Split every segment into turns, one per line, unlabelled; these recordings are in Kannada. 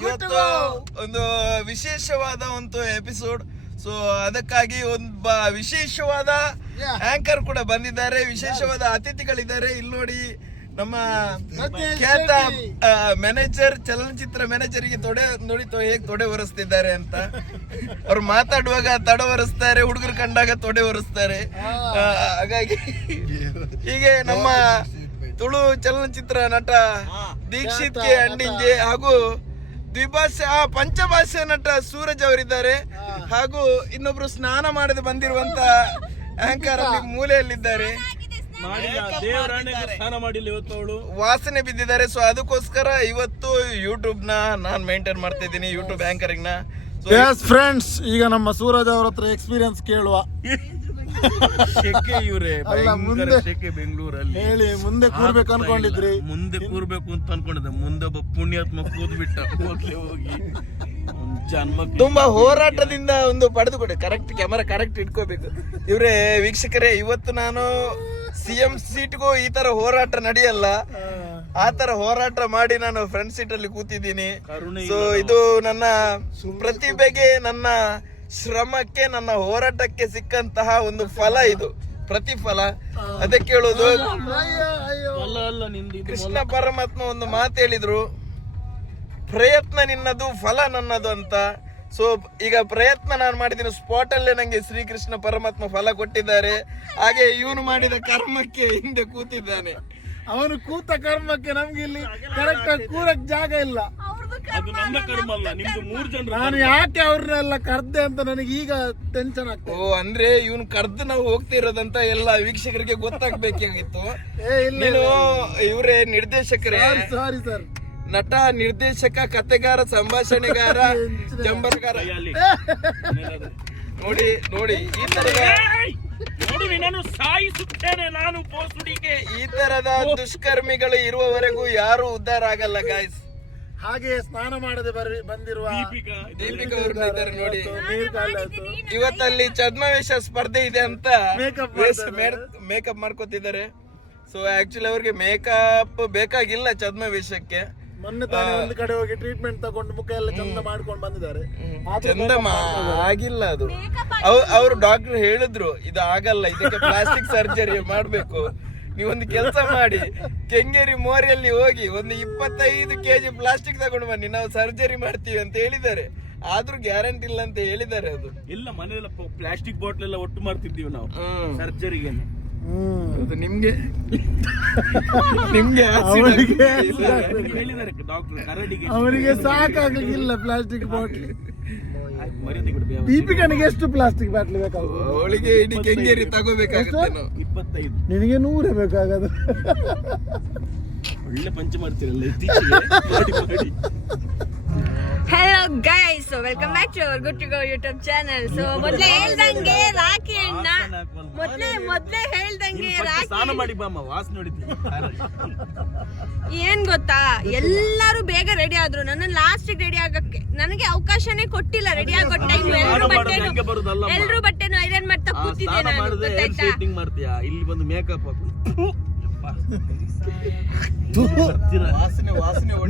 ಇವತ್ತು ಒಂದು ವಿಶೇಷವಾದ ಒಂದು ಎಪಿಸೋಡ್ ಸೊ ಅದಕ್ಕಾಗಿ ಒಬ್ಬ ವಿಶೇಷವಾದ ಆಂಕರ್ ಕೂಡ ಬಂದಿದ್ದಾರೆ. ವಿಶೇಷವಾದ ಅತಿಥಿಗಳಿದ್ದಾರೆ. ಇಲ್ಲಿ ನೋಡಿ ನಮ್ಮ ಖ್ಯಾತ. ಮ್ಯಾನೇಜರ್ ಚಲನಚಿತ್ರ ಮ್ಯಾನೇಜರ್ಗೆ ತೊಡೆ ನೋಡಿ ಹೇಗೆ ತೊಡೆ ಒರೆಸ್ತಿದ್ದಾರೆ ಅಂತ. ಅವ್ರು ಮಾತಾಡುವಾಗ ತಡ ಒರೆಸ್ತಾರೆ ಹುಡುಗರು ಕಂಡಾಗ ತೊಡೆ ಒರೆಸ್ತಾರೆ. ಹಾಗಾಗಿ ಹೀಗೆ ನಮ್ಮ ತುಳು ಚಲನಚಿತ್ರ ನಟ ದೀಕ್ಷಿತ್ ಕೆ ಅಂಡಿಂಜೆ ಹಾಗೂ ದ್ವಿಭಾಷೆ ಆ ಪಂಚಭಾಷೆ ನಟ ಸೂರಜ್ ಅವರಿದ್ದಾರೆ. ಹಾಗೂ ಇನ್ನೊಬ್ರು ಸ್ನಾನ ಮಾಡದೆ ಬಂದಿರುವಂತ ಅಹಂಕಾರ ಮೂಲೆಯಲ್ಲಿದ್ದಾರೆ.
ಮಾಡಿಲ್ಲ. ಸ್ನಾನ ಮಾಡಿಲ್ಲ ಇವತ್ತು ಅವಳು
ವಾಸನೆ ಬಿದ್ದಿದ್ದಾರೆ ಸೊ ಅದಕ್ಕೋಸ್ಕರ ಇವತ್ತು ಯೂಟ್ಯೂಬ್ನ ನಾನ್ ಮೇಂಟೈನ್ ಮಾಡ್ತಾ ಇದ್ದೀನಿ ಯೂಟ್ಯೂಬ್ ಆಂಕರಿಂಗ್ನ
ಎಸ್ ಫ್ರೆಂಡ್ಸ್ ಈಗ ನಮ್ಮ ಸೂರಜ್ ಅವ್ರ ಹತ್ರ ಎಕ್ಸ್ಪೀರಿಯನ್ಸ್ ಕೇಳುವ.
ಶೆಕೆ ಇವ್ರೆ
ಅಲ್ಲ, ಮುಂದೆ-
ಶೆಕೆ ಬೆಂಗಳೂರಲ್ಲಿ.
ಹೇಳಿ ಮುಂದೆ ಕೂರ್ಬೇಕು ಅನ್ಕೊಂಡಿದ್ರಿ.
ಮುಂದೆ ಕೂರ್ಬೇಕು ಅಂತ ಅನ್ಕೊಂಡಿದ್ದೆ. ಮುಂದೆ ಒಬ್ಬ ಪುಣ್ಯಾತ್ಮ ಕೂದ್ಬಿಟ್ಟ. ಹೋಗಿ. ಜನ್ಮಕ್ಕೆ
ತುಂಬಾ ಹೋರಾಟದಿಂದ ಒಂದು ಪಡೆದುಕೊಡಿ. ಕರೆಕ್ಟ್ ಕ್ಯಾಮರಾ ಕರೆಕ್ಟ್ ಇಟ್ಕೋಬೇಕು. ಇವರೇ ವೀಕ್ಷಕರೇ ಇವತ್ತು ನಾನು ಸಿ ಎಂ ಸೀಟ್ಗೂ ಈ ತರ ಹೋರಾಟ ನಡೆಯಲ್ಲ. ಆ ತರ ಹೋರಾಟ ಮಾಡಿ ನಾನು ಫ್ರಂಟ್ ಸೀಟ್ ಅಲ್ಲಿ ಕೂತಿದ್ದೀನಿ. ಸೊ ಇದು ನನ್ನ ಪ್ರತಿಭೆಗೆ ನನ್ನ ಶ್ರಮಕ್ಕೆ ನನ್ನ ಹೋರಾಟಕ್ಕೆ ಸಿಕ್ಕಂತಹ ಒಂದು ಫಲ ಇದು. ಪ್ರತಿಫಲ. ಅದಕ್ಕೆ ಹೇಳೋದು ಕೃಷ್ಣ ಪರಮಾತ್ಮ ಒಂದು ಮಾತು ಹೇಳಿದ್ರು. ಪ್ರಯತ್ನ ನಿನ್ನದು ಫಲ ನನ್ನದು ಅಂತ. ಸೊ ಈಗ ಪ್ರಯತ್ನ ನಾನು ಮಾಡಿದ್ದೀನಿ. ಸ್ಪಾಟ್ ಅಲ್ಲೇ ನಂಗೆ ಶ್ರೀಕೃಷ್ಣ ಪರಮಾತ್ಮ ಫಲ ಕೊಟ್ಟಿದ್ದಾರೆ. ಹಾಗೆ ಇವನು ಮಾಡಿದ ಕರ್ಮಕ್ಕೆ ಹಿಂದೆ ಕೂತಿದ್ದಾನೆ.
ಅವನು ಕೂತ ಕರ್ಮಕ್ಕೆ ನಮ್ಗೆ ಇಲ್ಲಿ ಕರೆಕ್ಟ್ ಆಗಿ ಕೂರಕ್ ಜಾಗ ಇಲ್ಲ.
ಅದು ನನ್ನ ಕರ್ಮ ಅಲ್ಲ ನಿಮ್ದು ಮೂರು ಜನರ
ನಾನು ಯಾಕೆ ಅವ್ರನ್ನೆಲ್ಲ ಕರ್ದೆ ಅಂತ ನನಗೆ ಈಗ ಟೆನ್ಷನ್ ಆಗ್ತದೆ
ಓ ಅಂದ್ರೆ ಇವನ್ ಕರ್ದು ನಾವು ಹೋಗ್ತಿರೋದಂತ ಎಲ್ಲ ವೀಕ್ಷಕರಿಗೆ ಗೊತ್ತಾಗ್ಬೇಕಾಗಿತ್ತು.
ಏ ಇಲ್ಲ
ನೀನು ಇವರೇ ನಿರ್ದೇಶಕರೇ.
ಸಾರಿ ಸರ್
ನಟ ನಿರ್ದೇಶಕ ಕತೆಗಾರ ಸಂಭಾಷಣೆಗಾರ ಜಂಬರಗಾರ. ನೋಡಿ ನೋಡಿ ಈ ತರದ
ಏಯ್! ನೋಡು ಸಾಯಿಸುತ್ತೇನೆ ನಾನು ಬೋಸುಡಿಗೆ.
ಈ ತರದ ದುಷ್ಕರ್ಮಿಗಳು ಇರುವವರೆಗೂ ಯಾರು ಉದ್ಧಾರ ಆಗಲ್ಲ ಗಾಯ್ಸ್
ಹಾಗೆ ಸ್ನಾನ ಮಾಡದೆ ಬರ್ ಬಂದಿರುವ
ದೀಪಿಕಾ
ದೀಪಿಕಾ ಅವ್ರು ಇದ್ದಾರೆ ನೋಡಿ. ಇವತ್ತಲ್ಲಿ ಚದ್ಮವೇಷ ಸ್ಪರ್ಧೆ ಇದೆ ಅಂತ ಮೇಕಪ್ ಮಾಡ್ಕೋತಿದ್ದಾರೆ. ಸೊ ಆಕ್ಚುಲಿ ಅವ್ರಿಗೆ ಮೇಕಪ್ ಬೇಕಾಗಿಲ್ಲ ಛದ್ಮವೇಷಕ್ಕೆ
ಮೊನ್ನೆ ತಾನೇ ಒಂದು ಕಡೆ ಹೋಗಿ ಟ್ರೀಟ್ಮೆಂಟ್ ತಗೊಂಡು ಮುಖ ಎಲ್ಲ ಚಂದ ಮಾಡ್ಕೊಂಡು ಬಂದಿದ್ದಾರೆ. ಆದ್ರೆ
ಚಂದ ಮಾ- ಆಗಿಲ್ಲ ಅದು. ಅವ್ರು ಡಾಕ್ಟರ್ ಹೇಳಿದ್ರು ಇದು ಆಗಲ್ಲ ಇದಕ್ಕೆ ಪ್ಲಾಸ್ಟಿಕ್ ಸರ್ಜರಿ ಮಾಡ್ಬೇಕು. ನೀವೊಂದು ಕೆಲಸ ಮಾಡಿ. ಕೆಂಗೇರಿ ಮೋರಿಯಲ್ಲಿ ಹೋಗಿ ಒಂದು ಇಪ್ಪತ್ತೈದು ಕೆಜಿ ಪ್ಲಾಸ್ಟಿಕ್ ತಗೊಂಡು ಬನ್ನಿ ನಾವು ಸರ್ಜರಿ ಮಾಡ್ತೀವಿ ಅಂತ ಹೇಳಿದ್ದಾರೆ. ಆದ್ರೂ ಗ್ಯಾರಂಟಿ ಇಲ್ಲ ಅಂತ ಹೇಳಿದ್ದಾರೆ ಅದು.
ಇಲ್ಲ ಮನೆಯಲ್ಲ ಪ್ಲಾಸ್ಟಿಕ್ ಬಾಟ್ಲ್ ಎಲ್ಲ ಒಟ್ಟು ಮಾಡ್ತಿದ್ದೀವಿ ನಾವು. ಸರ್ಜರಿಗೆ
ಹ್ಮ್.
ಅದು ನಿಮ್ಗೆ? ನಿಮ್ಗೆ ಅವರಿಗೆ
ಹೇಳಿದ್ದಾರೆ ಡಾಕ್ಟರ್ ಕರಡಿಗೆ.
ಪ್ಲಾಸ್ಟಿಕ್ ಬಾಟ್ಲಿ ದೀಪಿಕನಿಗೆ ಎಷ್ಟು ಪ್ಲಾಸ್ಟಿಕ್ ಬಾಟ್ಲಿ ಬೇಕಾಗುತ್ತೆ?
ಅವಳಿಗೆ ಇಡೀ ಕೆಂಗೇರಿ ತಗೋಬೇಕಾಗುತ್ತೆ
ಇಪ್ಪತ್ತೈದು.
ನಿನಗೆ ನೂರೇ ಬೇಕಾಗದು.
ಒಳ್ಳೆ ಪಂಚ ಮಾಡ್ತೀರಲ್ಲ ಇತ್ತೀಚೆಗೆ. ಮಾಡಿ ಮಾಡಿ
hello guys welcome back to our good to go YouTube channel so ಮೊದ್ಲೇ ಹೇಳ್ದಂಗೆ ರಾಖಿ ಅಣ್ಣ. ಮೊದ್ಲೇ ಮೊದ್ಲೇ ಹೇಳ್ದಂಗೆ ರಾಖಿ
ಸ್ನಾನ ಮಾಡಿ ಬಾಮ್ಮ ವಾಸನೆ ಹೊಡಿತೀನಿ
ಏನ್ ಗೊತ್ತಾ? ಎಲ್ಲರೂ ಬೇಗ ರೆಡಿ ಆದ್ರು. ನನ್ನ ಲಾಸ್ಟ್ ರೆಡಿ ಆಗಕ್ಕೆ ನನಗೆ ಅವಕಾಶನೇ ಕೊಟ್ಟಿಲ್ಲ. ರೆಡಿ ಆಗೋ ಟೈಮ್
ಎಲ್ಲರೂ
ಬಟ್ಟೆನು ಎಲ್ಲರೂ ಬಟ್ಟೆನು ಐರನ್ ಮಾಡ್ತಾ ಕೂತಿದ್ದೆ ನಾನು ಗೊತ್ತಾಯ್ತಾ?
ಮಾಡ್ತೀಯಾ? ಇಲ್ಲಿ ಬಂದು ಮೇಕಪ್ ಹಾಕು.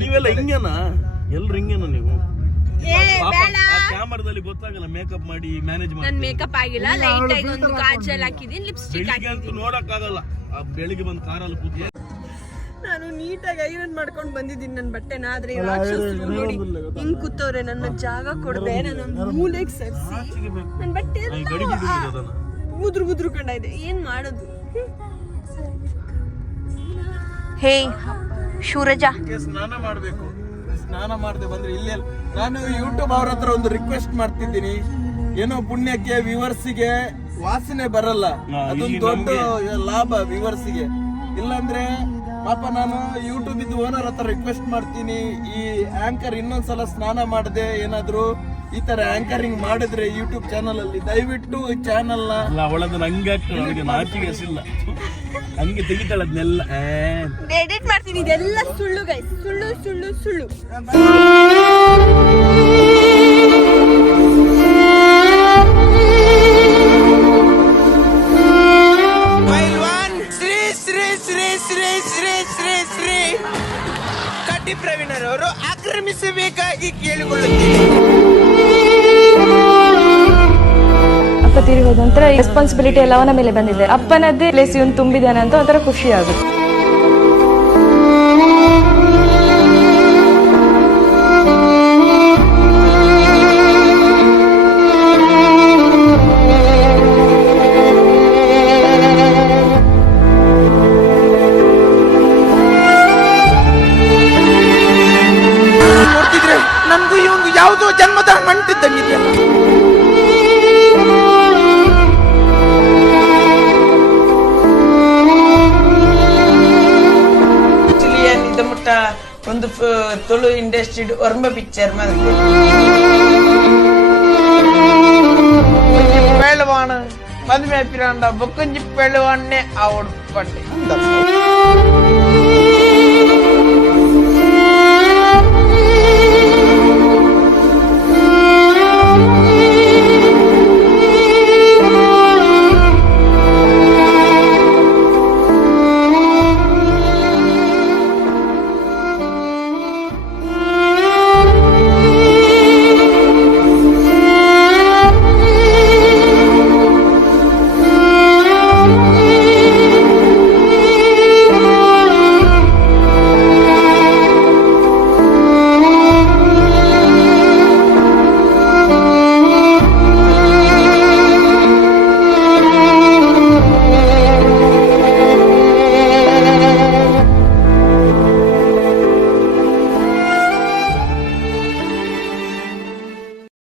ನೀವೆಲ್ಲ ಹಿಂಗೇನಾ? ಎಲ್ರು ಹಿಂಗೇನಾ ನೀವು? ಕ್ಯಾಮರಾದಲ್ಲಿ ಗೊತ್ತಾಗಲ್ಲ ಮೇಕಪ್ ಮಾಡಿ ಮ್ಯಾನೇಜ್
ನನ್
ಮಾಡಿ
ಮೇಕಪ್ ಆಗಿಲ್ಲ ಲೈಟ್ ಆಗಿ ಒಂದು ಕಾಜಲ್ ಹಾಕಿದೀನಿ ಲಿಪ್ಸ್ಟಿಕ್ ಹಾಕಿದೀನಿ
ನೋಡಕ್ಕಾಗಲ್ಲ. ಆ ಬೆಳಿಗ್ಗೆ ಬಂದು ಕಾರಲ್ಲಿ ಕೂತ್ಕೊಂಡು
ನಾನು ನೀಟಾಗಿ ಐರನ್ ಮಾಡ್ಕೊಂಡು ಬಂದಿದ್ದೀನಿ ನನ್ನ ಬಟ್ಟೆನ ಆದ್ರೆ ರಾಕ್ಷಸರು ನೋಡಿ ಹಿಂಗ್ ಕೂತವ್ರೆ ನನ್ನ ಜಾಗ ಕೊಡದೆ ನನ್ನ ಮೂಲೆಗೆ ಸರ್ಸಿ. ನನ್ನ ಬಟ್ಟೆ ಉದ್ರು ಉದ್ರು ಕಂಡಾಯ್ದೆ ಏನ್ ಮಾಡೋದು? ಹೇ ಶೂರಜ
ಸ್ನಾನ ಮಾಡಬೇಕು. ಸ್ನಾನ ಮಾಡದೆ ಬಂದ್ರೆ ಇಲ್ಲೇ ನಾನು ಯೂಟ್ಯೂಬ್ ಅವ್ರ ಹತ್ರ ಒಂದು ರಿಕ್ವೆಸ್ಟ್ ಮಾಡ್ತಿದ್ದೀನಿ. ಏನೋ ಪುಣ್ಯಕ್ಕೆ ವಿವರ್ಸಿಗೆ ವಾಸನೆ ಬರಲ್ಲ. ಅದೊಂದು ದೊಡ್ಡ ಲಾಭ ವಿವರ್ಸಿಗೆ ಇಲ್ಲಾಂದ್ರೆ ಪಾಪ ನಾನು ಯೂಟ್ಯೂಬ್ ಇದ್ದು ಓನರ್ ಹತ್ರ ರಿಕ್ವೆಸ್ಟ್ ಮಾಡ್ತೀನಿ. ಈ ಆಂಕರ್ ಇನ್ನೊಂದ್ಸಲ ಸ್ನಾನ ಮಾಡದೆ ಏನಾದ್ರು ಈ ತರ ಆಂಕರಿಂಗ್ ಮಾಡಿದ್ರೆ ಯೂಟ್ಯೂಬ್ ಚಾನಲ್ ಅಲ್ಲಿ ದಯವಿಟ್ಟು
ಚಾನಲ್ನ ಹಂಗೆ ತೆಗಿತಾಳ ಅದನ್ನೆಲ್ಲ
ಎಡಿಟ್ ಮಾಡ್ತೀನಿ ಇದೆಲ್ಲ ಸುಳ್ಳು ಗೈಸ್ ಸುಳ್ಳು ಸುಳ್ಳು ಸುಳ್ಳು.
ನಂತರ ರೆಸ್ಪಾನ್ಸಿಬಿಲಿಟಿ ಎಲ್ಲ ಅವನ ಮೇಲೆ ಬಂದಿದೆ. ಅಪ್ಪನದ್ದೇ ಪ್ಲೇಸ್ ಇವನು ತುಂಬಿದ್ದಾನೆ ಅಂತ ಒಂಥರ ಖುಷಿ ಆಗುತ್ತೆ.
ಯಾವುದೋ ಜನ್ಮದ ನಂಟಿದ್ದಂಗಿದೆಯಲ್ಲ
ಚಿಲಿಯಲ್ಲಿದ್ದ ಮುಟ್ಟ ಒಂದು ಫ- ತುಳು ಇಂಡಸ್ಟ್ರಿ ಒರ್ಮ ಪಿಕ್ಚರ್ ಮತ್ತೆ ಪೇಳವಾಣ ಮದುವೆ ಪಿರಾಂಡ ಬೊಕ್ಕಂಜಿ ಪೇಳವಾಣೆ ಅವಡು ಪಂಡೆ